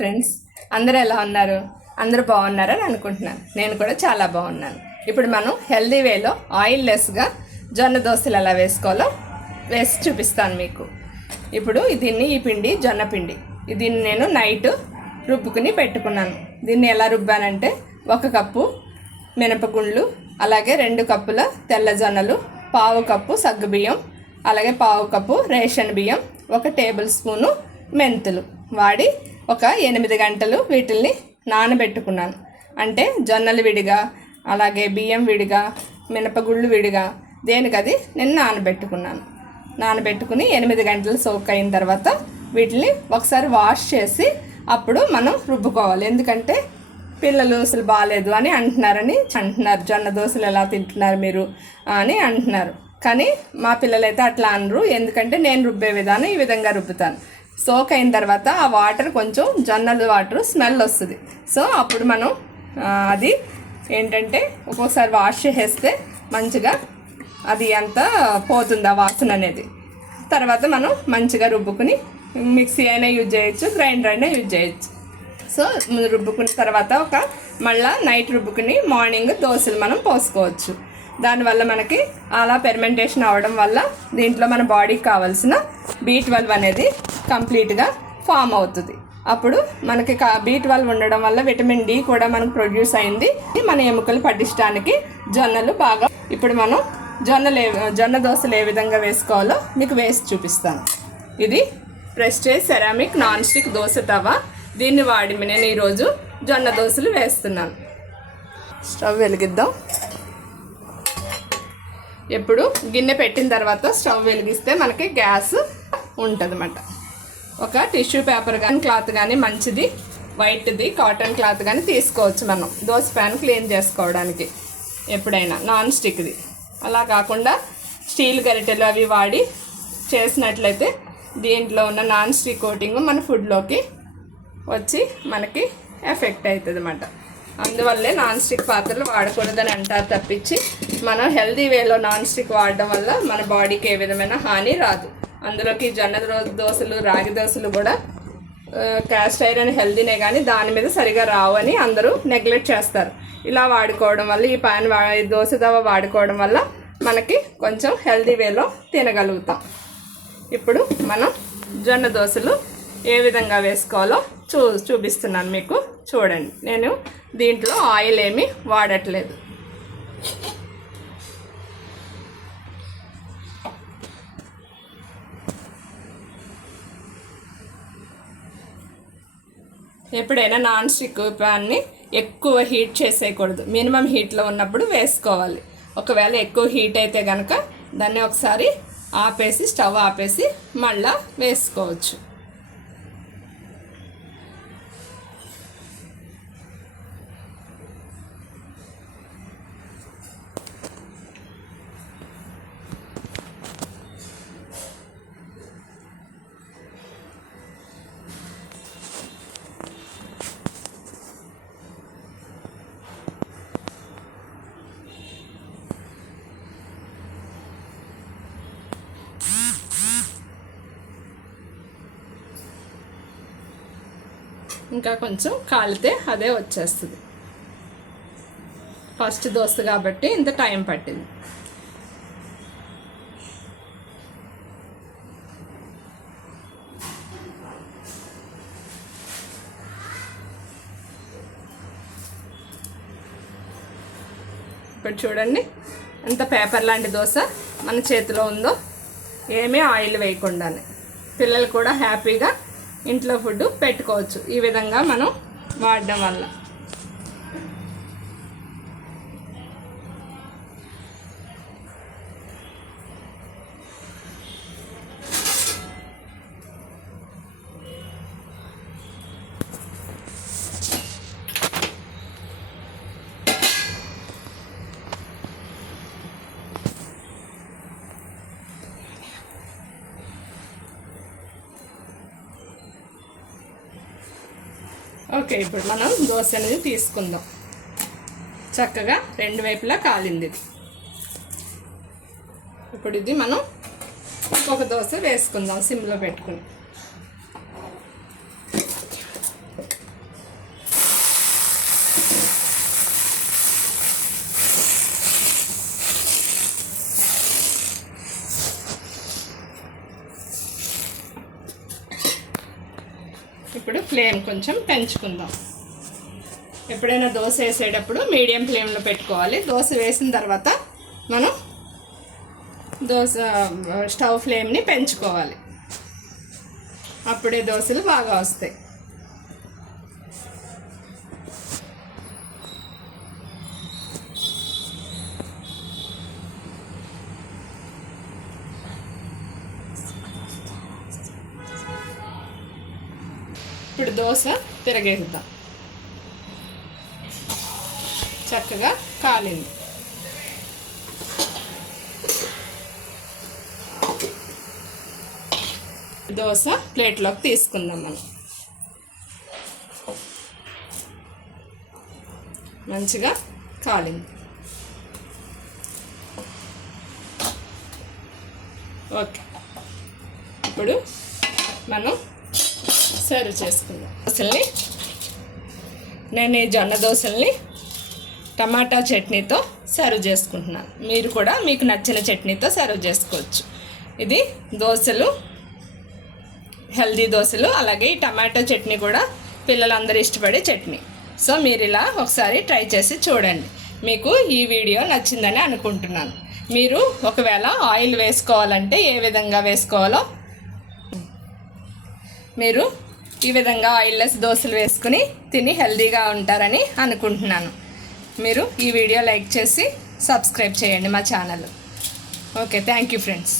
Friends, అందరూ ఎలా ఉన్నారు? అందరూ బాగున్నారని అనుకుంటున్నాను. నేను కూడా చాలా బాగున్నాను. ఇప్పుడు మనం హెల్దీ వేలో ఆయిల్ లెస్గా జొన్న దోశలు ఎలా వేసుకోవాలో వేసి చూపిస్తాను మీకు. ఇప్పుడు ఈ పిండి జొన్న పిండి, దీన్ని నేను నైట్ రుబ్బుకుని పెట్టుకున్నాను. దీన్ని ఎలా రుబ్బానంటే 1 కప్పు మినపగుండ్లు, అలాగే 2 కప్పుల తెల్ల జొన్నలు, 1/2 కప్పు సగ్గుబియ్యం, అలాగే 1/2 కప్పు రేషన్ బియ్యం, 1 టేబుల్ స్పూను మెంతులు వాడి ఒక 8 గంటలు వీటిల్ని నానబెట్టుకున్నాను. అంటే జొన్నలు విడిగా, అలాగే బియ్యం విడిగా, మినపగుళ్ళు విడిగా, దేనికది నేను నానబెట్టుకుని 8 గంటలు సోక్ అయిన తర్వాత వీటిని ఒకసారి వాష్ చేసి అప్పుడు మనం రుబ్బుకోవాలి. ఎందుకంటే పిల్లలు అసలు బాగాలేదు అని అంటున్నారు, జొన్న దోశలు ఎలా తింటున్నారు మీరు అని అంటున్నారు. కానీ మా పిల్లలైతే అట్లా అనరు, ఎందుకంటే నేను రుబ్బే విధానం ఈ విధంగా రుబ్బుతాను. సోక్ అయిన తర్వాత ఆ వాటర్ కొంచెం జొన్నల వాటర్ స్మెల్ వస్తుంది. సో అప్పుడు మనం అది ఏంటంటే ఒక్కొక్కసారి వాష్ చేసేస్తే మంచిగా అది అంతా పోతుంది, ఆ వాసన అనేది. తర్వాత మనం మంచిగా రుబ్బుకుని మిక్సీ అయినా యూజ్ చేయొచ్చు, గ్రైండర్ అయినా యూజ్ చేయొచ్చు. సో రుబ్బుకున్న తర్వాత మళ్ళీ నైట్ రుబ్బుకుని మార్నింగ్ దోశలు మనం పోసుకోవచ్చు. దానివల్ల మనకి అలా ఫెర్మెంటేషన్ అవ్వడం వల్ల దీంట్లో మన బాడీకి కావాల్సిన B12 అనేది కంప్లీట్గా ఫామ్ అవుతుంది. అప్పుడు మనకి B12 ఉండడం వల్ల విటమిన్ D కూడా మనకు ప్రొడ్యూస్ అయింది. మన ఎముకలు పటిష్టానికి జొన్నలు బాగా. ఇప్పుడు మనం జొన్న దోశలు ఏ విధంగా వేసుకోవాలో మీకు వేసి చూపిస్తాను. ఇది Prestige ceramic non stick dosa tawa. దీన్ని వాడి నేను ఈరోజు జొన్న దోశలు వేస్తున్నాను. స్టవ్ వెలిగిద్దాం. ఎప్పుడు గిన్నె పెట్టిన తర్వాత స్టవ్ వెలిగిస్తే మనకి గ్యాస్ ఉంటుందన్నమాట. ఒక టిష్యూ పేపర్ కానీ క్లాత్ కానీ మంచిది, వైట్ది కాటన్ క్లాత్ కానీ తీసుకోవచ్చు మనం దోశ ప్యాన్ క్లీన్ చేసుకోవడానికి. ఎప్పుడైనా నాన్ స్టిక్ది, అలా కాకుండా స్టీల్ గరిటెలు అవి వాడి చేసినట్లయితే దీంట్లో ఉన్న నాన్ స్టిక్ కోటింగ్ మన ఫుడ్లోకి వచ్చి మనకి ఎఫెక్ట్ అవుతుంది అన్నమాట. అందువల్లే నాన్ స్టిక్ పాత్రలు వాడకూడదని అంటారు తప్పించి, మనం హెల్దీ వేలో నాన్ స్టిక్ వాడడం వల్ల మన బాడీకి ఏ విధమైన హాని రాదు. అందులోకి జొన్న దోశలు, రాగి దోశలు కూడా క్యాస్ట్ ఐరన్ హెల్దీనే, కానీ దాని మీద సరిగా రావు అని అందరూ నెగ్లెక్ట్ చేస్తారు. ఇలా వాడుకోవడం వల్ల, ఈ పాన్ దోశ తవ వాడుకోవడం వల్ల మనకి కొంచెం హెల్దీ వేలో తినగలుగుతాం. ఇప్పుడు మనం జొన్న దోశలు ఏ విధంగా వేసుకోవాలో చూపిస్తున్నాను మీకు. చూడండి, నేను దీంట్లో ఆయిల్ ఏమీ వాడట్లేదు. ఎప్పుడైనా నాన్ స్టిక్ ప్యాన్ని ఎక్కువ హీట్ చేసేయకూడదు, మినిమం హీట్లో ఉన్నప్పుడు వేసుకోవాలి. ఒకవేళ ఎక్కువ హీట్ అయితే కనుక దాన్ని ఒకసారి ఆపేసి, స్టవ్ ఆపేసి మళ్ళా వేసుకోవచ్చు. ఇంకా కొంచెం కాలితే అదే వచ్చేస్తుంది. ఫస్ట్ దోశ కాబట్టి ఇంత టైం పట్టింది. ఇప్పుడు చూడండి ఎంత పేపర్ లాంటి దోశ మన చేతిలో ఉందో, ఏమీ ఆయిల్ వేయకుండానే. పిల్లలు కూడా హ్యాపీగా ఇంట్లో ఫుడ్ పెట్టుకోవచ్చు ఈ విధంగా మనం వాడడం వల్ల. ఓకే, ఇప్పుడు మనం దోశ అనేది తీసుకుందాం. చక్కగా 2 వైపులా కాలింది. ఇప్పుడు ఇది మనం ఇంకొక దోశ వేసుకుందాం సిమ్లో పెట్టుకుని. ఫ్లేమ్ కొంచెం పెంచుకుందాం. ఎప్పుడైనా దోశ వేసేటప్పుడు మీడియం ఫ్లేమ్లో పెట్టుకోవాలి. దోశ వేసిన తర్వాత మనం స్టవ్ ఫ్లేమ్ని పెంచుకోవాలి. అప్పుడే దోశలు బాగా వస్తాయి. ఇప్పుడు దోశ తిరగేద్దాం. చక్కగా కాలింది. దోశ ప్లేట్లోకి తీసుకుందాం. మనం మంచిగా కాలింది. ఓకే, ఇప్పుడు మనం సర్వ్ చేసుకుందాం. దోశల్ని నేను ఈ జొన్న దోశల్ని టమాటా చట్నీతో సర్వ్ చేసుకుంటున్నాను. మీరు కూడా మీకు నచ్చిన చట్నీతో సర్వ్ చేసుకోవచ్చు. ఇది దోశలు, హెల్దీ దోశలు. అలాగే ఈ టమాటా చట్నీ కూడా పిల్లలందరూ ఇష్టపడే చట్నీ. సో మీరు ఇలా ఒకసారి ట్రై చేసి చూడండి. మీకు ఈ వీడియో నచ్చిందని అనుకుంటున్నాను. మీరు ఒకవేళ ఆయిల్ వేసుకోవాలంటే ఏ విధంగా వేసుకోవాలో మీరు ఈ విధంగా ఆయిల్లెస్ దోశలు వేసుకుని తిని హెల్దీగా ఉంటారని అనుకుంటున్నాను. మీరు ఈ వీడియో లైక్ చేసి సబ్స్క్రైబ్ చేయండి మా channel. Okay, thank you friends.